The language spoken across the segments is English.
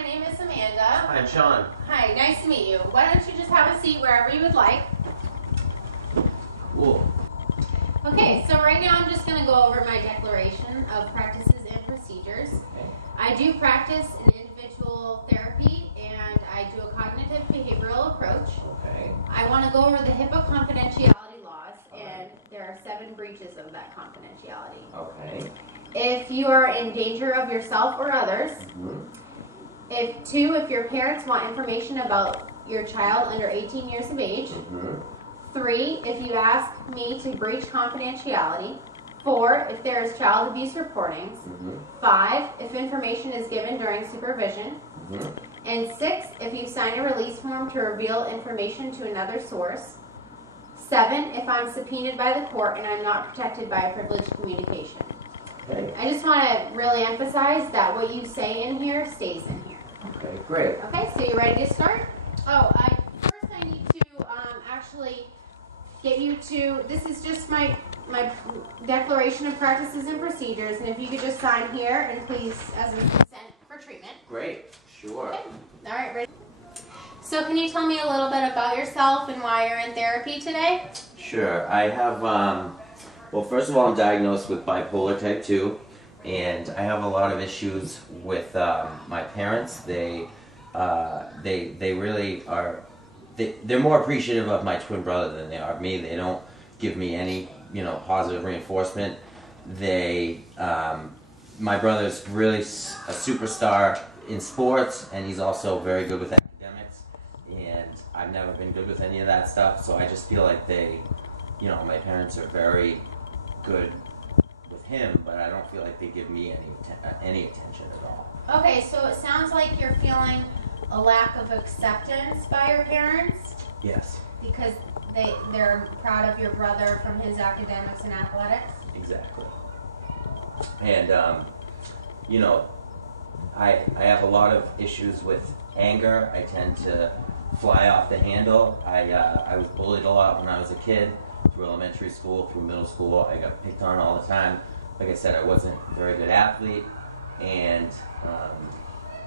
my name is Amanda. Hi, I'm Sean. Hi, nice to meet you. Why don't you just have a seat wherever you would like. Cool. Okay, so right now I'm just going to go over my declaration of practices and procedures. Okay. I do practice in individual therapy and I do a cognitive behavioral approach. Okay. I want to go over the HIPAA confidentiality laws and there are 7 breaches of that confidentiality. Okay. If you are in danger of yourself or others. If your parents want information about your child under 18 years of age. 3, if you ask me to breach confidentiality. 4, if there is child abuse reportings. 5, if information is given during supervision. And 6, if you sign a release form to reveal information to another source. 7, if I'm subpoenaed by the court and I'm not protected by a privileged communication. Okay. I just want to really emphasize that what you say in here stays in here. Okay, great. Okay, so you ready to start? Oh, first I need to actually get you to, this is just my declaration of practices and procedures, and if you could just sign here and please as a consent for treatment. Great. Sure. Okay. All right, ready? So can you tell me a little bit about yourself and why you're in therapy today? Sure. I have, well, first of all, I'm diagnosed with bipolar type 2, and I have a lot of issues with my parents. They really are, they're more appreciative of my twin brother than they are of me. They don't give me any, positive reinforcement. My brother's really a superstar in sports, and he's also very good with academics, and I've never been good with any of that stuff, so I just feel like my parents are very good with him, but I don't feel like they give me any attention at all. Okay, so it sounds like you're feeling a lack of acceptance by your parents. Yes. Because they're proud of your brother from his academics and athletics? Exactly. And, I have a lot of issues with anger. I tend to fly off the handle. I was bullied a lot when I was a kid, through elementary school, through middle school. I got picked on all the time. Like I said, I wasn't a very good athlete, and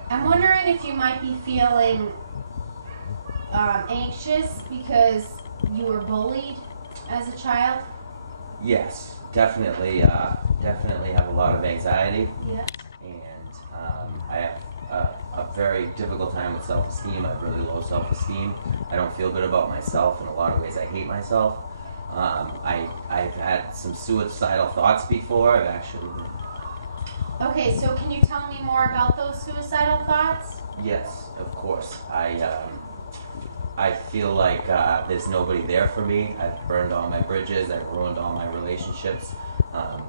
I'm wondering if you might be feeling anxious because you were bullied as a child? Yes, definitely have a lot of anxiety. Yeah. And I have a very difficult time with self-esteem. I have really low self-esteem. I don't feel good about myself. In a lot of ways, I hate myself. I've had some suicidal thoughts before. I've actually... Okay, so can you tell me more about those suicidal thoughts? Yes, of course. I feel like there's nobody there for me. I've burned all my bridges. I've ruined all my relationships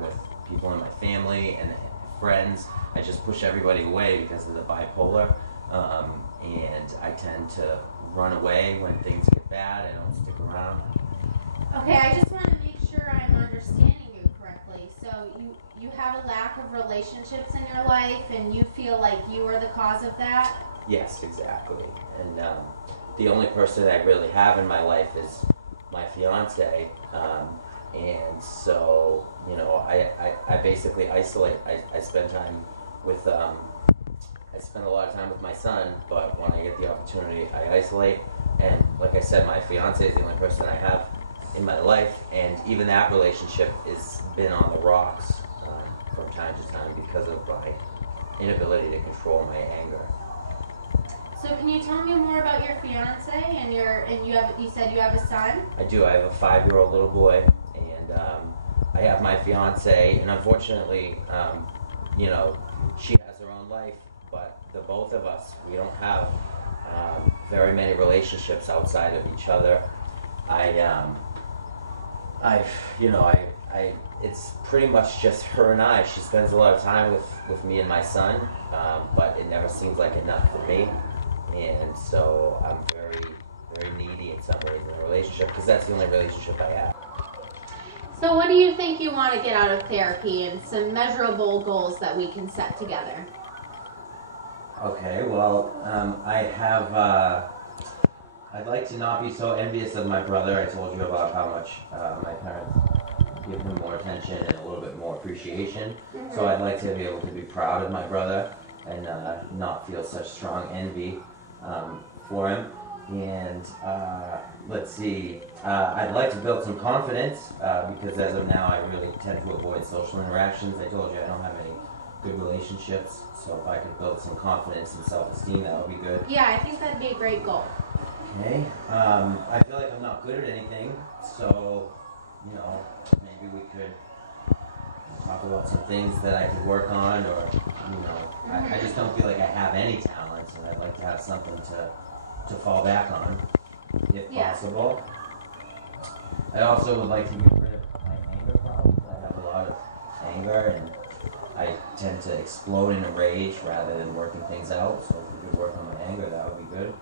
with people in my family and friends. I just push everybody away because of the bipolar, and I tend to run away when things get bad. I don't stick around. Okay, I just want to make sure I'm understanding you correctly. So you have a lack of relationships in your life and you feel like you are the cause of that? Yes, exactly. And the only person I really have in my life is my fiance. And so, I basically isolate. I spend time with, I spend a lot of time with my son, but when I get the opportunity, I isolate. And like I said, my fiance is the only person I have in my life, and even that relationship has been on the rocks from time to time because of my inability to control my anger. So can you tell me more about your fiance and you said you have a son? I do. I have a 5-year-old little boy, and I have my fiance, and unfortunately, she has her own life, but the both of us, we don't have very many relationships outside of each other. It's pretty much just her and I. She spends a lot of time with me and my son, but it never seems like enough for me. And so I'm very, very needy in some ways in a relationship, because that's the only relationship I have. So what do you think you want to get out of therapy and some measurable goals that we can set together? Okay, well, I'd like to not be so envious of my brother. I told you about how much my parents give him more attention and a little bit more appreciation. So I'd like to be able to be proud of my brother and not feel such strong envy for him. And let's see, I'd like to build some confidence because as of now I really tend to avoid social interactions. I told you I don't have any good relationships, so if I could build some confidence and self-esteem, that would be good. Yeah, I think that'd be a great goal. Okay, I feel like I'm not good at anything, so, you know, maybe we could talk about some things that I could work on, or, you know, I just don't feel like I have any talents, and I'd like to have something to fall back on, if possible. I also would like to get rid of my anger problems. I have a lot of anger, and I tend to explode in a rage rather than working things out, so if we could work on my anger, that would be good.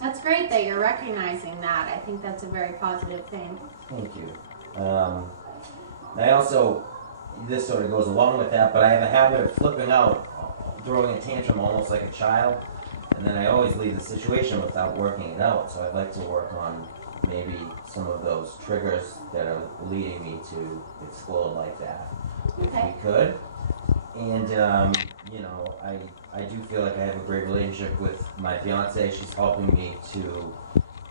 That's great that you're recognizing that. I think that's a very positive thing. Thank you. I also, this sort of goes along with that, but I have a habit of flipping out, throwing a tantrum almost like a child, and then I always leave the situation without working it out, so I'd like to work on maybe some of those triggers that are leading me to explode like that, if we could. And, you know, I do feel like I have a great relationship with my fiance. She's helping me to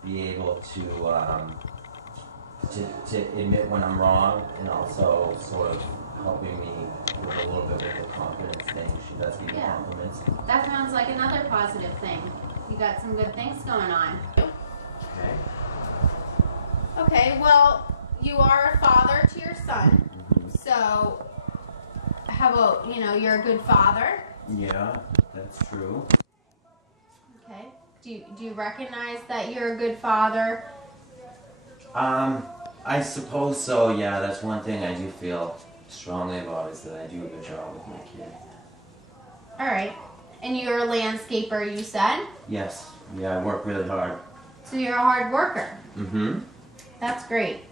be able to admit when I'm wrong, and also sort of helping me with a little bit of the confidence thing. She does give me compliments. That sounds like another positive thing. You got some good things going on. Okay. Okay, well, you are a father to your son, so how about, you know, you're a good father? Yeah, that's true. Okay. Do you recognize that you're a good father? I suppose so, yeah. That's one thing I do feel strongly about, is that I do a good job with my kid. All right. And you're a landscaper, you said? Yes. Yeah, I work really hard. So you're a hard worker. Mm-hmm. That's great.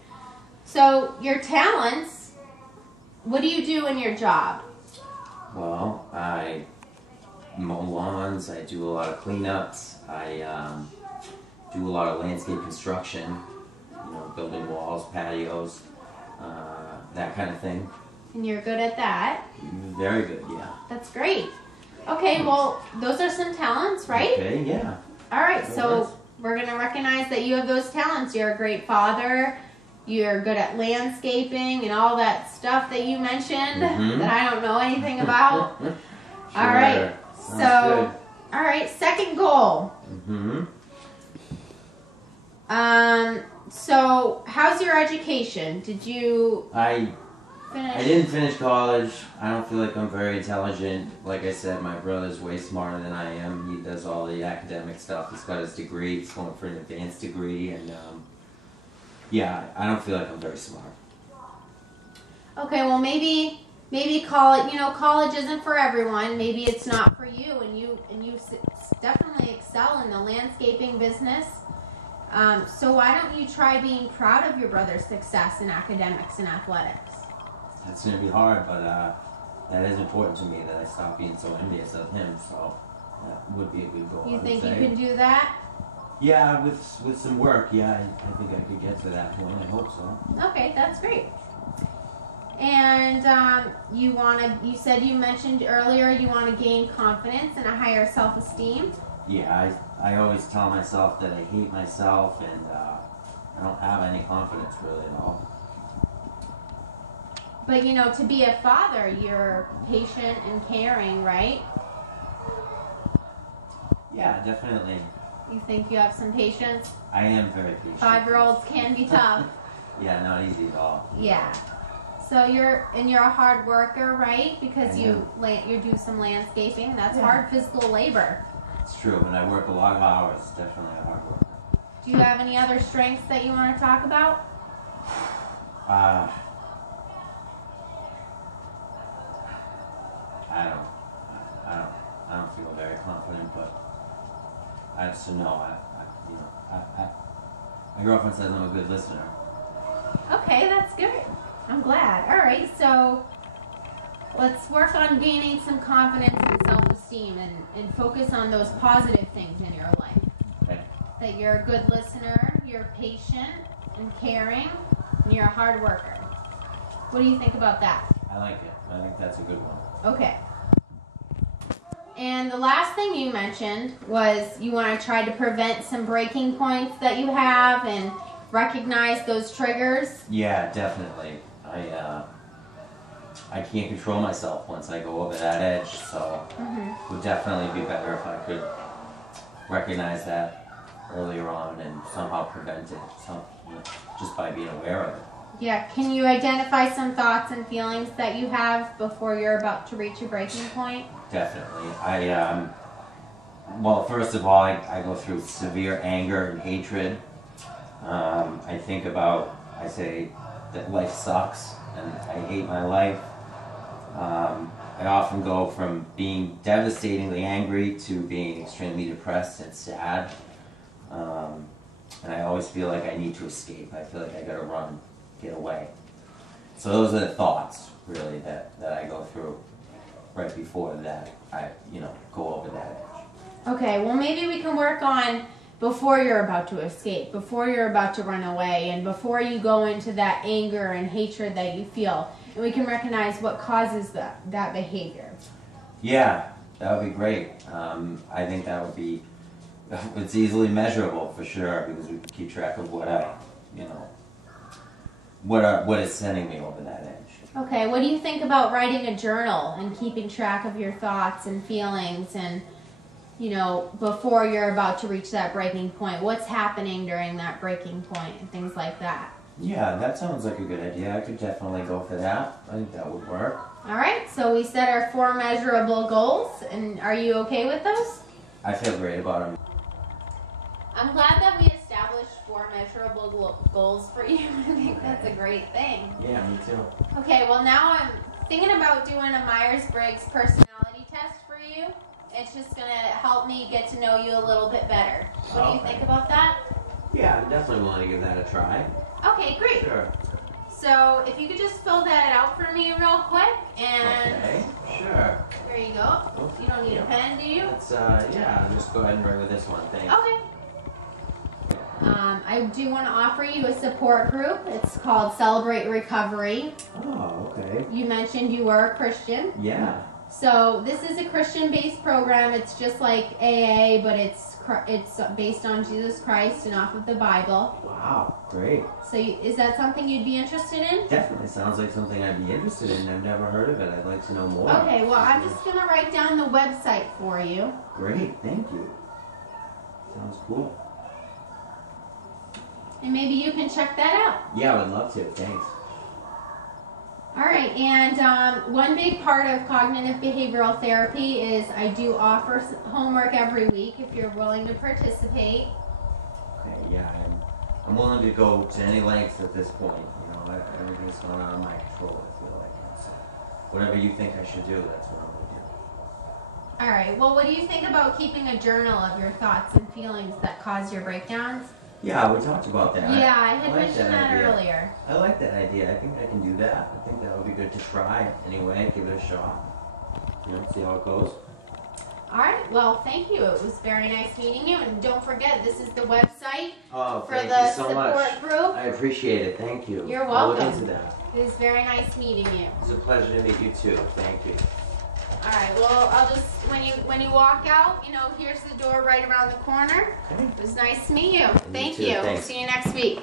So your talents, what do you do in your job? Well, I mow lawns, I do a lot of cleanups, I do a lot of landscape construction, you know, building walls, patios, that kind of thing. And you're good at that? Very good, yeah. That's great. Okay, well, those are some talents, right? Okay, yeah. All right, so we're going to recognize that you have those talents. You're a great father. You're good at landscaping and all that stuff that you mentioned that I don't know anything about. Sure. All right, Sounds good. All right, second goal. So how's your education? Did you I finish? didn't finish college. I don't feel like I'm very intelligent. Like I said, my brother's way smarter than I am. He does all the academic stuff. He's got his degree. He's going for an advanced degree, and yeah, I don't feel like I'm very smart. Okay, well maybe college. You know, college isn't for everyone. Maybe it's not for you, and you definitely excel in the landscaping business. So why don't you try being proud of your brother's success in academics and athletics? That's going to be hard, but that is important to me, that I stop being so envious of him, so that would be a good goal. You think you can do that? Yeah, with some work, yeah, I think I could get to that point. I hope so. Okay, that's great. And you said you mentioned earlier you want to gain confidence and a higher self-esteem. Yeah, I always tell myself that I hate myself, and I don't have any confidence really at all. But you know, to be a father, you're patient and caring, right? Yeah, definitely. You think you have some patience? I am very patient. 5-year-olds can be tough. Yeah, not easy at all. Yeah. So you're a hard worker, right? Because you do some landscaping. That's hard physical labor. It's true, and I work a lot of hours. Definitely a hard worker. Do you have any other strengths that you want to talk about? I don't feel very confident, but I just know my girlfriend says I'm a good listener. Okay, that's good. I'm glad. All right, so let's work on gaining some confidence and self-esteem, and focus on those positive things in your life. Okay. That you're a good listener, you're patient and caring, and you're a hard worker. What do you think about that? I like it. I think that's a good one. Okay. And the last thing you mentioned was you want to try to prevent some breaking points that you have and recognize those triggers. Yeah, definitely. I can't control myself once I go over that edge, so it would definitely be better if I could recognize that earlier on and somehow prevent it, just by being aware of it. Yeah, can you identify some thoughts and feelings that you have before you're about to reach a breaking point? Definitely. Well, first of all, I go through severe anger and hatred. I say that life sucks and I hate my life. I often go from being devastatingly angry to being extremely depressed and sad. And I always feel like I need to escape. I feel like I gotta run, get away. So those are the thoughts, really, that I go through right before that I, go over that edge. Okay, well maybe we can work on before you're about to escape, before you're about to run away, and before you go into that anger and hatred that you feel. And we can recognize what causes that behavior. Yeah, that would be great. I think that would be, it's easily measurable for sure, because we can keep track of what is sending me over that edge. Okay, what do you think about writing a journal and keeping track of your thoughts and feelings and, before you're about to reach that breaking point? What's happening during that breaking point and things like that? Yeah, that sounds like a good idea. I could definitely go for that. I think that would work. All right, so we set our 4 measurable goals, and are you okay with those? I feel great about them. I'm glad that we established 4 measurable goals for you. I think that's a great thing. Yeah, me too. Okay, well now I'm thinking about doing a Myers-Briggs personality test for you. It's just going to help me get to know you a little bit better. What do you think about that? Yeah, I'm definitely willing to give that a try. Okay, great. Sure. So if you could just fill that out for me real quick, and Okay, sure. there you go. You don't need a pen, do you? Let's, just go ahead and write with this one. Thanks. Okay. I do want to offer you a support group. It's called Celebrate Recovery. Oh, okay. You mentioned you were a Christian. Yeah. So this is a Christian-based program. It's just like AA, but it's based on Jesus Christ and off of the Bible. Wow, great. So is that something you'd be interested in? Definitely sounds like something I'd be interested in. I've never heard of it. I'd like to know more. Okay, well, I'm just going to write down the website for you. Great, thank you. Sounds cool. And maybe you can check that out. Yeah, I would love to. Thanks. All right, and one big part of cognitive behavioral therapy is I do offer homework every week if you're willing to participate. Okay, yeah, I'm willing to go to any length at this point. Everything's gone out of my control, I feel like. So whatever you think I should do, that's what I'm going to do. All right, well, what do you think about keeping a journal of your thoughts and feelings that cause your breakdowns? Yeah, we talked about that. Yeah, I had like mentioned that earlier. I like that idea. I think I can do that. I think that would be good to try anyway, give it a shot. See how it goes. All right, well, thank you. It was very nice meeting you. And don't forget, this is the website for the you so support much. group. I appreciate it. Thank you. You're I'll look welcome. into that. It was very nice meeting you. It was a pleasure to meet you too. Thank you. All right, well, I'll just, when you walk out, here's the door right around the corner. Okay. It was nice to meet you. Thank too. you. Thanks. See you next week.